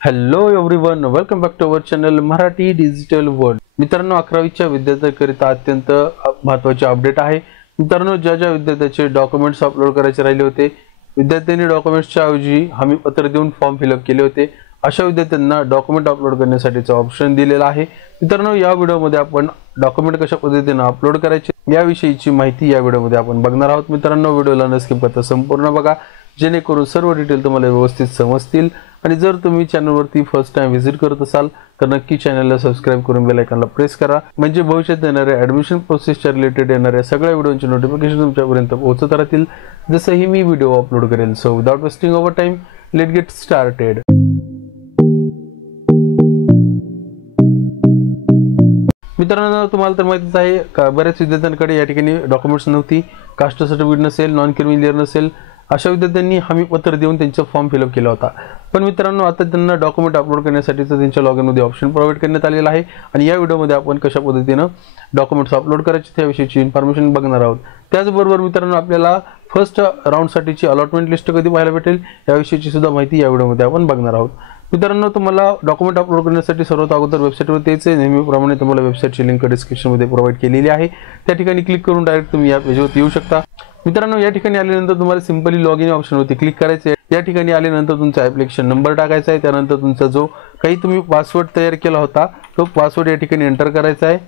Hello everyone, welcome back to our channel Marathi digital world. मित्रांनो, 11वीच्या विद्यार्थ्यांकरिता अत्यंत महत्त्वाचे अपडेट आहे. मित्रांनो, ज्या विद्यार्थ्यांचे डॉक्युमेंट्स अपलोड करायचे राहिले होते, विद्यार्थ्यांनी डॉक्युमेंट्सच्या ऐवजी हमी पत्र देऊन फॉर्म फिलअप केले होते, अशा विद्यार्थ्यांना डॉक्युमेंट अपलोड करण्यासाठीचा ऑप्शन दिलेला आहे. मित्रांनो, या व्हिडिओमध्ये आपण डॉक्युमेंट कशा पद्धतीने अपलोड करायचे याविषयीची माहिती या व्हिडिओमध्ये आपण बघणार आहोत. मित्रांनो, व्हिडिओला न स्किप करता संपूर्ण बघा, जेणेकरून सर्व डिटेल तुम्हाला व्यवस्थित समजतील. आणि जर तुम्ही चॅनलवरती फर्स्ट टाइम व्हिजिट करत असाल तर नक्की चॅनलला सबस्क्राइब करून बेल आयकॉनला प्रेस करा, म्हणजे भविष्यात येणाऱ्या ॲडमिशन प्रोसेसच्या रिलेटेड येणाऱ्या सगळ्या व्हिडिओचे नोटिफिकेशन तुमच्यापर्यंत पोहोचत राहतील जसंही मी व्हिडिओ अपलोड करेल. So without wasting over time, let get started. मित्रांनो, तुम्हाला तर माहितीच आहे का बऱ्याच विद्यार्थ्यांकडे या ठिकाणी डॉक्युमेंट्स नव्हती, कास्ट सर्टिफिकेट नसेल, नॉन क्रिमिलियर नसेल, अशा विद्यार्थ्यांनी हमी पत्र देऊन त्यांचा फॉर्म फिलअप केला होता. पण मित्रांनो, आता त्यांना डॉक्युमेंट अपलोड करण्यासाठीचं त्यांच्या लॉग इनमध्ये ऑप्शन प्रोव्हाइड करण्यात आलेला आहे. आणि या व्हिडिओमध्ये आपण कशा पद्धतीनं डॉक्युमेंट्स अपलोड करायचे त्याविषयीची इन्फॉर्मेशन बघणार आहोत. त्याचबरोबर मित्रांनो, आपल्याला फर्स्ट राऊंडसाठीची अलॉटमेंट लिस्ट कधी पाहायला भेटेल याविषयीची सुद्धा माहिती या व्हिडिओमध्ये आपण बघणार आहोत. मित्रांनो, तुम्हाला डॉक्युमेंट अपलोड करण्यासाठी सर्वात अगोदर वेबसाईटवर यायचे. नेहमीप्रमाणे तुम्हाला वेबसाईटची लिंक डिस्क्रिप्शनमध्ये प्रोव्हाइड केलेली आहे. त्या ठिकाणी क्लिक करून डायरेक्ट तुम्ही या पेजवरती येऊ शकता. मित्रांनो, या ठिकाणी आल्यानंतर तुम्हाला सिंपली लॉग इन ऑप्शनवरती क्लिक करायचे. या ठिकाणी आल्यानंतर तुमचा ॲप्लिकेशन नंबर टाकायचा आहे. त्यानंतर तुमचा जो काही तुम्ही पासवर्ड तयार केला होता तो पासवर्ड या ठिकाणी एंटर करायचा आहे.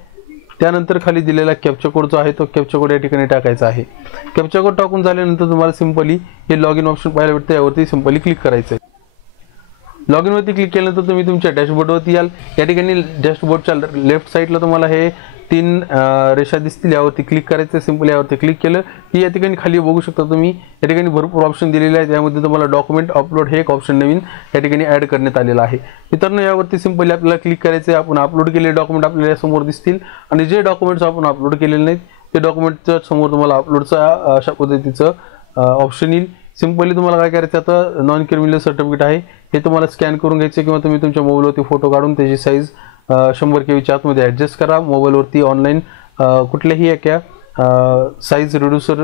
त्यानंतर खाली दिलेला कॅप्चा कोड जो आहे तो कॅप्चा कोड या ठिकाणी टाकायचा आहे. कॅप्चा कोड टाकून झाल्यानंतर तुम्हाला सिंपली हे लॉग इन ऑप्शन पाहायला भेटतं, यावरती सिंपली क्लिक करायचं आहे. लॉग इनवरती क्लिक केल्यानंतर तुम्ही तुमच्या डॅशबोर्डवरती याल. या ठिकाणी डॅशबोर्डच्या लेफ्ट साईडला तुम्हाला हे 3 रेषा दिसतील, यावरती क्लिक करायचं. सिंपली यावरती क्लिक केलं की या ठिकाणी खाली बघू शकता तुम्ही, या ठिकाणी भरपूर ऑप्शन दिलेले आहेत. यामध्ये तुम्हाला डॉक्युमेंट अपलोड हे एक ऑप्शन नवीन या ठिकाणी ॲड करण्यात आलेला आहे. मित्रांनो, यावरती सिंपली आपल्याला क्लिक करायचं आहे. आपण अपलोड केलेले डॉक्युमेंट आपल्याला समोर दिसतील आणि जे डॉक्युमेंट्स आपण अपलोड केलेले नाहीत ते डॉक्युमेंटच्या समोर तुम्हाला अपलोडचा अशा पद्धतीचं ऑप्शन येईल. सिंपली तुम्हाला काय करायचं, आता नॉन क्रिमिनल सर्टिफिकेट आहे हे तुम्हाला स्कॅन करून घ्यायचे, किंवा तुम्ही तुमच्या मोबाईलवरती फोटो काढून त्याची साईज 100 KB आतमध्ये ॲडजस्ट करा. मोबाईलवरती ऑनलाईन कुठल्याही एका साईज रिड्यूसर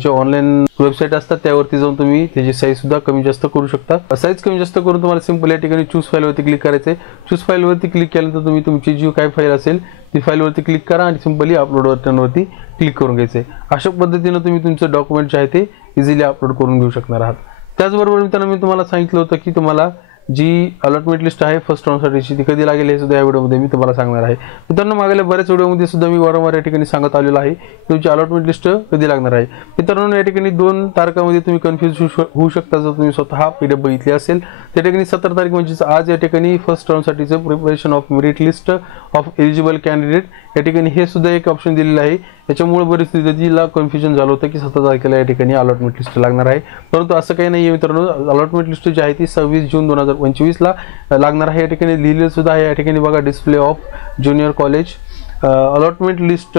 जे ऑनलाईन वेबसाईट असतात त्यावरती जाऊन तुम्ही त्याची साईज सुद्धा कमी जास्त करू शकता. साईज कमी जास्त करून तुम्हाला सिंपल या ठिकाणी चूज फाईलवरती क्लिक करायचं आहे. चूज फाईलवरती क्लिक केल्यानंतर तुम्ही तुमची जी काय फाईल असेल ती फाईलवरती क्लिक करा आणि सिंपली अपलोड बटनवरती क्लिक करून घ्यायचं आहे. अशा पद्धतीनं तुम्ही तुमचं डॉक्युमेंट जे आहे ते इझिली अपलोड करून घेऊ शकणार आहात. त्याचबरोबर मित्रांनो, मी तुम्हाला सांगितलं होतं की तुम्हाला जी अलॉटमेंट लिस्ट आहे फर्स्ट राऊंडसाठीची ती कधी लागेल हे सुद्धा या व्हिडिओमध्ये मी तुम्हाला सांगणार आहे. मित्रांनो, मागल्या बऱ्याच व्हिडिओमध्ये सुद्धा मी वारंवार या ठिकाणी सांगत आलेलो आहे तुमची अलॉटमेंट लिस्ट कधी लागणार आहे. मित्रांनो, या ठिकाणी 2 तारखांमध्ये तुम्ही कन्फ्यूज होऊ शकता. जर तुम्ही स्वतः PDF बघितली असेल त्या ठिकाणी 17 तारीख म्हणजे आज या ठिकाणी फर्स्ट राऊंडसाठीचं preparation of merit list of eligible candidate या ठिकाणी हे सुद्धा एक ऑप्शन दिलेलं आहे. त्याच्यामुळे बरेच विद्यार्थ्यांना कन्फ्युजन झालं होतं की 17 तारखेला या ठिकाणी अलॉटमेंट लिस्ट लागणार आहे, परंतु असं काही नाही आहे. मित्रांनो, अलॉटमेंट लिस्ट जी आहे ती 26 जून 2025ला लागणार आहे. या ठिकाणी लिहिलेलं सुद्धा आहे. या ठिकाणी बघा, display of junior college allotment list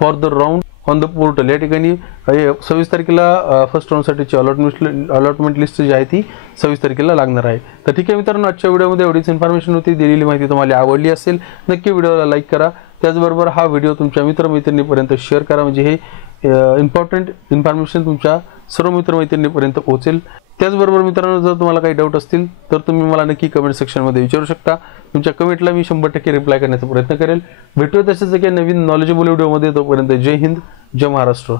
for the round on the portal. या ठिकाणी 26 तारखेला फर्स्ट राऊंडसाठीची अलॉटमेंट लिस्ट जी आहे ती 26 तारखेला लागणार आहे. तर ठीक आहे मित्रांनो, आजच्या व्हिडिओमध्ये एवढीच इन्फॉर्मेशन होती. दिलेली माहिती तुम्हाला आवडली असेल नक्की व्हिडिओला लाईक करा. त्याचबरोबर हा व्हिडिओ तुमच्या मित्रमैत्रिणींपर्यंत शेअर करा, म्हणजे हे इम्पॉर्टंट इन्फॉर्मेशन तुमच्या सर्व मित्रमैत्रिणींपर्यंत पोहोचेल. त्याचबरोबर मित्रांनो, जर तुम्हाला काही डाऊट असतील तर तुम्ही मला नक्की कमेंट सेक्शनमध्ये विचारू शकता. तुमच्या कमेंटला मी 100% रिप्लाय करण्याचा प्रयत्न करेल. भेटूया तसेच एका नवीन नॉलेजेबल व्हिडिओमध्ये. तोपर्यंत जय हिंद, जय महाराष्ट्र.